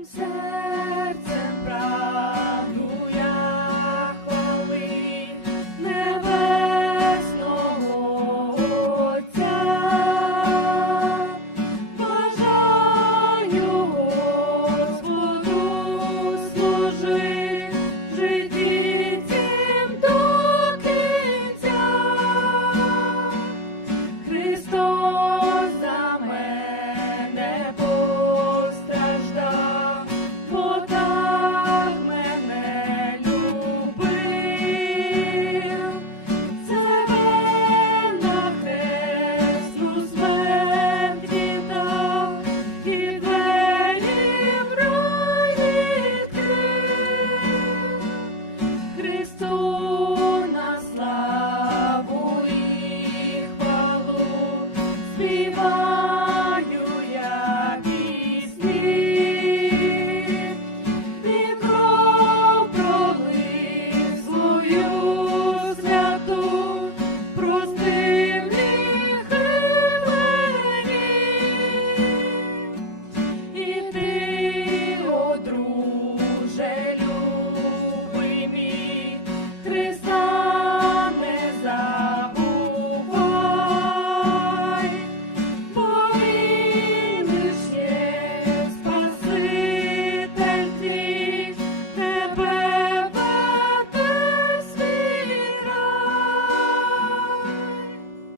inside. Viva.